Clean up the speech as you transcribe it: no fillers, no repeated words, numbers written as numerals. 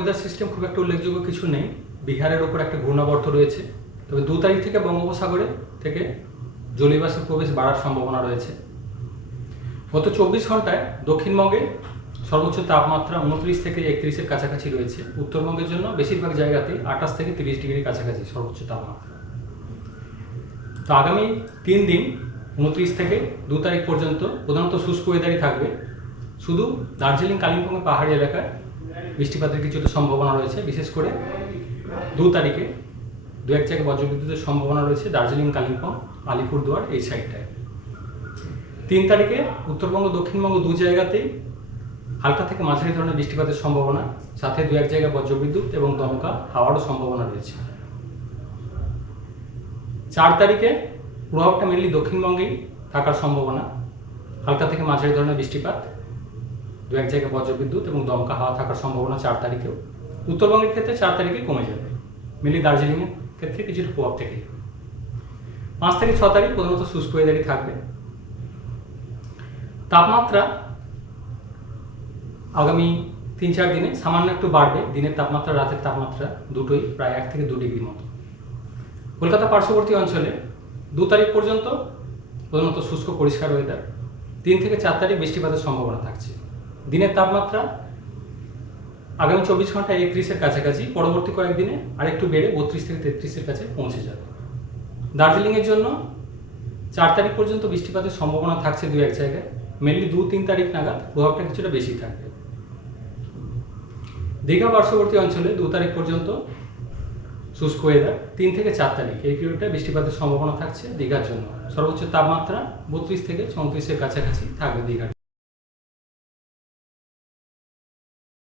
Weather system খুব একটা উল্লেখযোগ্য কিছু নেই। বিহারের ওপর একটা ঘূর্ণাবর্ত রয়েছে, তবে 2 তারিখ থেকে বঙ্গোপসাগরে থেকে জলীয় বাষ্পের প্রবেশ বাড়ার সম্ভাবনা রয়েছে। গত 24 ঘন্টায় দক্ষিণবঙ্গে সর্বোচ্চ তাপমাত্রা 29 থেকে 31-এর কাছাকাছি রয়েছে। উত্তরবঙ্গের জন্য বেশিরভাগ জায়গাতেই 28 থেকে 30 ডিগ্রির কাছাকাছি সর্বোচ্চ তাপমাত্রা। তো আগামী 3 দিন 29 থেকে 2 তারিখ পর্যন্ত প্রধানত শুষ্ক ওয়েদারই থাকবে। শুধু দার্জিলিং কালিম্পংয়ের পাহাড়ি এলাকায় বৃষ্টিপাতের কিছুটা সম্ভাবনা রয়েছে। বিশেষ করে 2 তারিখে 2-1 জায়গায় বজ্রবিদ্যুতের সম্ভাবনা রয়েছে দার্জিলিং, কালিম্পং, আলিপুরদুয়ার এই সাইডটায়। 3 তারিখে উত্তরবঙ্গ, দক্ষিণবঙ্গ 2 জায়গাতেই হালকা থেকে মাঝারি ধরনের বৃষ্টিপাতের সম্ভাবনা, সাথে 2-1 জায়গায় বজ্রবিদ্যুৎ এবং দমকা হাওয়ারও সম্ভাবনা রয়েছে। 4 তারিখে প্রভাবটা মেনলি দক্ষিণবঙ্গেই থাকার সম্ভাবনা, হালকা থেকে মাঝারি ধরনের বৃষ্টিপাত, 2-1 জায়গায় বজ্রবিদ্যুৎ এবং দমকা হাওয়া থাকার সম্ভাবনা 4 তারিখেও। উত্তরবঙ্গের ক্ষেত্রে 4 তারিখে কমে যাবে, মেনলি দার্জিলিংয়ের ক্ষেত্রে কিছুটা প্রভাব থেকে। 5 থেকে 6 তারিখ প্রধানত শুষ্ক ওয়েদারই থাকবে। তাপমাত্রা আগামী 3-4 দিনে সামান্য একটু বাড়বে। দিনের তাপমাত্রা, রাতের তাপমাত্রা দুটোই প্রায় 1 থেকে 2 ডিগ্রি মতো। কলকাতা পার্শ্ববর্তী অঞ্চলে 2 তারিখ পর্যন্ত প্রধানত শুষ্ক পরিষ্কার ওয়েদার। 3 থেকে 4 তারিখ বৃষ্টিপাতের সম্ভাবনা থাকছে। দিনের তাপমাত্রা আগামী 24 ঘন্টায় 31-এর কাছাকাছি, পরবর্তী কয়েকদিনে আরেকটু বেড়ে 32 থেকে 33-এর কাছে পৌঁছে যাবে। দার্জিলিংয়ের জন্য 4 তারিখ পর্যন্ত বৃষ্টিপাতের সম্ভাবনা থাকছে 2-1 জায়গায়, মেনলি 2-3 তারিখ নাগাদ প্রভাবটা কিছুটা বেশি থাকবে। দীঘা পার্শ্ববর্তী অঞ্চলে 2 তারিখ পর্যন্ত শুষ্ক ওয়েদার। 3 থেকে 4 তারিখ এই পিরিয়ডটা বৃষ্টিপাতের সম্ভাবনা থাকছে দীঘার জন্য। সর্বোচ্চ তাপমাত্রা 32 থেকে 34-এর কাছাকাছি থাকবে দীঘার।